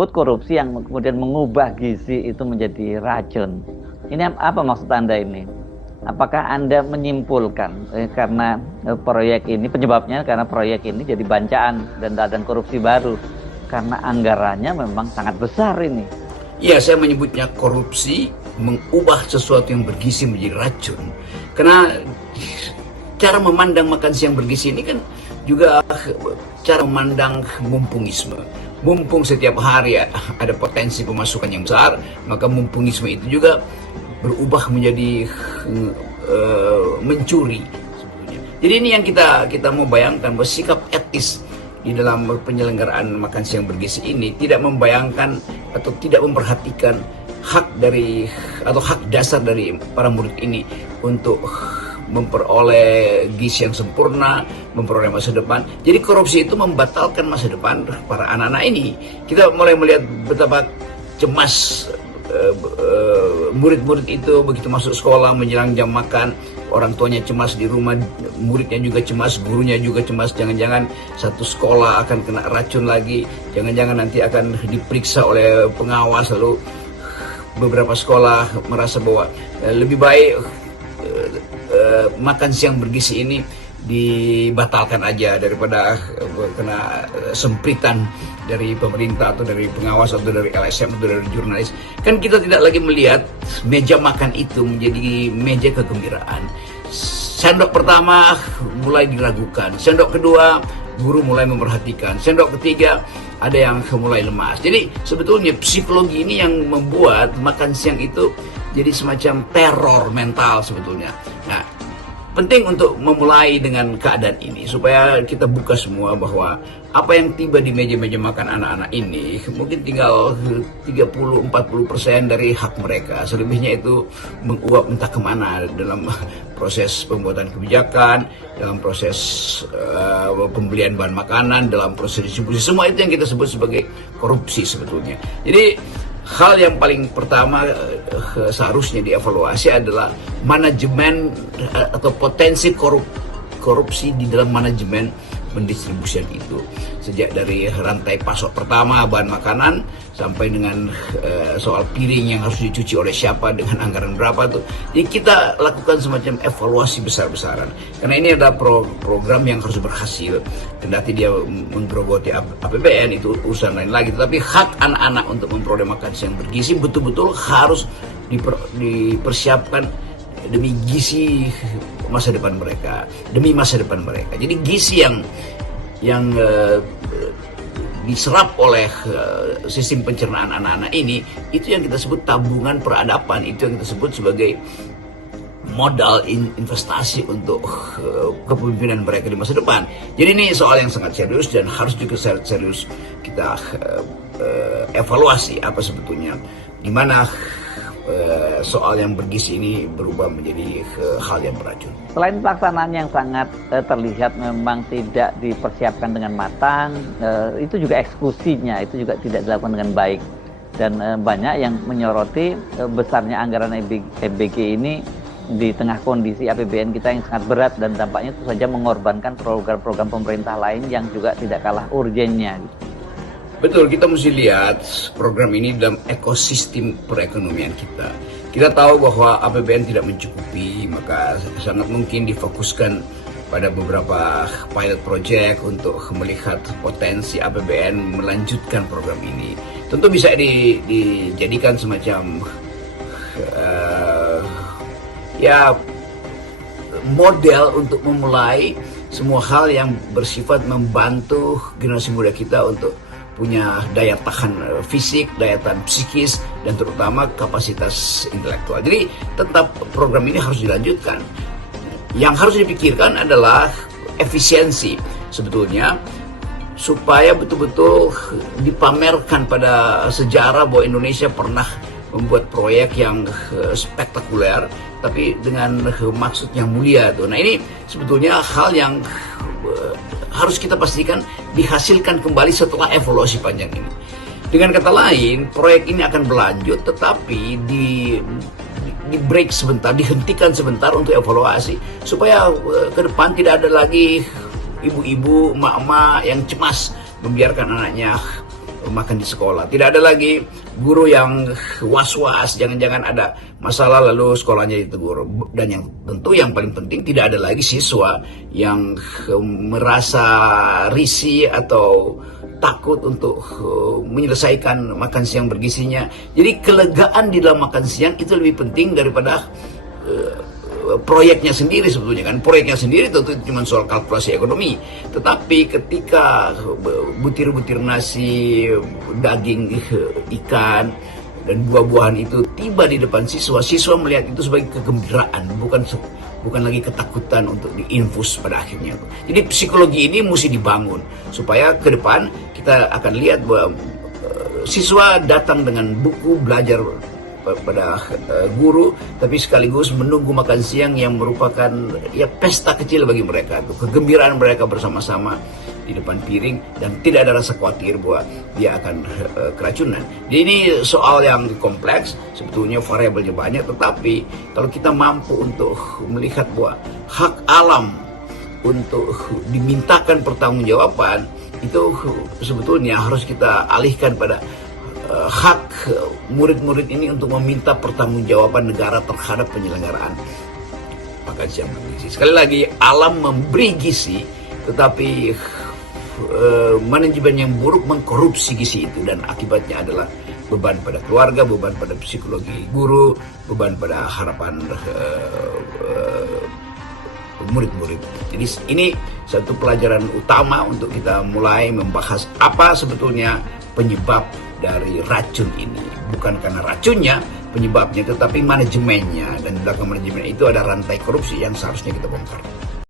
disebut korupsi yang kemudian mengubah gizi itu menjadi racun. Ini apa maksud Anda ini? Apakah Anda menyimpulkan karena proyek ini, penyebabnya karena proyek ini jadi bancaan dan ladang korupsi baru karena anggarannya memang sangat besar ini? Iya, saya menyebutnya korupsi mengubah sesuatu yang bergizi menjadi racun. Karena cara memandang makan siang bergizi ini kan juga cara memandang mumpungisme. Mumpung setiap hari ada potensi pemasukan yang besar, maka mumpungisme itu juga berubah menjadi mencuri sebetulnya. Jadi ini yang kita mau bayangkan, bahwa sikap etis di dalam penyelenggaraan makan siang bergizi ini tidak membayangkan atau tidak memperhatikan hak dari atau hak dasar dari para murid ini untuk memperoleh gizi yang sempurna, memperoleh masa depan. Jadi korupsi itu membatalkan masa depan para anak-anak ini. Kita mulai melihat betapa cemas murid-murid itu begitu masuk sekolah menjelang jam makan, orang tuanya cemas di rumah, muridnya juga cemas, gurunya juga cemas, jangan-jangan satu sekolah akan kena racun lagi, jangan-jangan nanti akan diperiksa oleh pengawas, lalu beberapa sekolah merasa bahwa lebih baik makan siang bergizi ini dibatalkan aja daripada kena sempritan dari pemerintah atau dari pengawas atau dari LSM atau dari jurnalis. Kan kita tidak lagi melihat meja makan itu menjadi meja kegembiraan. Sendok pertama mulai diragukan, sendok kedua guru mulai memperhatikan, sendok ketiga ada yang mulai lemas. Jadi sebetulnya psikologi ini yang membuat makan siang itu jadi semacam teror mental sebetulnya. Nah, penting untuk memulai dengan keadaan ini supaya kita buka semua bahwa apa yang tiba di meja-meja makan anak-anak ini mungkin tinggal 30-40% dari hak mereka. Selebihnya itu menguap entah kemana dalam proses pembuatan kebijakan, dalam proses pembelian bahan makanan, dalam proses distribusi. Semua itu yang kita sebut sebagai korupsi sebetulnya. Jadi hal yang paling pertama seharusnya dievaluasi adalah manajemen atau potensi korupsi di dalam manajemen pendistribusian itu, sejak dari rantai pasok pertama bahan makanan sampai dengan soal piring yang harus dicuci oleh siapa dengan anggaran berapa tuh. Jadi kita lakukan semacam evaluasi besar-besaran karena ini adalah program yang harus berhasil. Kendati dia menggerogoti APBN itu urusan lain lagi, tetapi hak anak-anak untuk memperoleh makan siang bergizi betul-betul harus dipersiapkan demi gizi masa depan mereka, demi masa depan mereka. Jadi gizi yang diserap oleh sistem pencernaan anak-anak ini, itu yang kita sebut tabungan peradaban, itu yang kita sebut sebagai modal investasi untuk kepemimpinan mereka di masa depan. Jadi ini soal yang sangat serius dan harus juga serius kita evaluasi apa sebetulnya di mana soal yang bergizi ini berubah menjadi hal yang beracun. Selain pelaksanaan yang sangat terlihat memang tidak dipersiapkan dengan matang, itu juga eksekusinya itu juga tidak dilakukan dengan baik. Dan banyak yang menyoroti besarnya anggaran EBG ini di tengah kondisi APBN kita yang sangat berat dan dampaknya itu saja mengorbankan program-program pemerintah lain yang juga tidak kalah urgennya. Betul, kita mesti lihat program ini dalam ekosistem perekonomian kita. Kita tahu bahwa APBN tidak mencukupi, maka sangat mungkin difokuskan pada beberapa pilot project untuk melihat potensi APBN melanjutkan program ini. Tentu bisa dijadikan semacam model untuk memulai semua hal yang bersifat membantu generasi muda kita untuk punya daya tahan fisik, daya tahan psikis, dan terutama kapasitas intelektual. Jadi tetap program ini harus dilanjutkan. Yang harus dipikirkan adalah efisiensi sebetulnya, supaya betul-betul dipamerkan pada sejarah bahwa Indonesia pernah membuat proyek yang spektakuler, tapi dengan maksud yang mulia tuh. Nah, ini sebetulnya hal yang harus kita pastikan dihasilkan kembali setelah evaluasi panjang ini. Dengan kata lain, proyek ini akan berlanjut, tetapi di break sebentar, dihentikan sebentar untuk evaluasi, supaya ke depan tidak ada lagi ibu-ibu, emak-emak yang cemas membiarkan anaknya makan di sekolah. Tidak ada lagi guru yang was-was, jangan-jangan ada masalah lalu sekolahnya ditegur. Dan yang tentu yang paling penting, tidak ada lagi siswa yang merasa risih atau takut untuk menyelesaikan makan siang bergizinya. Jadi kelegaan di dalam makan siang itu lebih penting daripada proyeknya sendiri sebetulnya kan. Proyeknya sendiri tentu cuma soal kalkulasi ekonomi, tetapi ketika butir-butir nasi, daging, ikan dan buah-buahan itu tiba di depan siswa, siswa melihat itu sebagai kegembiraan, bukan lagi ketakutan untuk diinfus pada akhirnya. Jadi psikologi ini mesti dibangun supaya ke depan kita akan lihat bahwa siswa datang dengan buku belajar pada guru, tapi sekaligus menunggu makan siang yang merupakan ya pesta kecil bagi mereka, kegembiraan mereka bersama-sama di depan piring, dan tidak ada rasa khawatir bahwa dia akan keracunan. Jadi ini soal yang kompleks, sebetulnya variabelnya banyak, tetapi kalau kita mampu untuk melihat bahwa hak alam untuk dimintakan pertanggungjawaban itu sebetulnya harus kita alihkan pada hak murid-murid ini untuk meminta pertanggungjawaban negara terhadap penyelenggaraan makan siang bergizi. Sekali lagi, alam memberi gizi, tetapi manajemen yang buruk mengkorupsi gizi itu, dan akibatnya adalah beban pada keluarga, beban pada psikologi guru, beban pada harapan murid-murid. Jadi ini satu pelajaran utama untuk kita mulai membahas apa sebetulnya penyebab dari racun ini. Bukan karena racunnya penyebabnya, tetapi manajemennya, dan di belakang manajemen itu ada rantai korupsi yang seharusnya kita bongkar.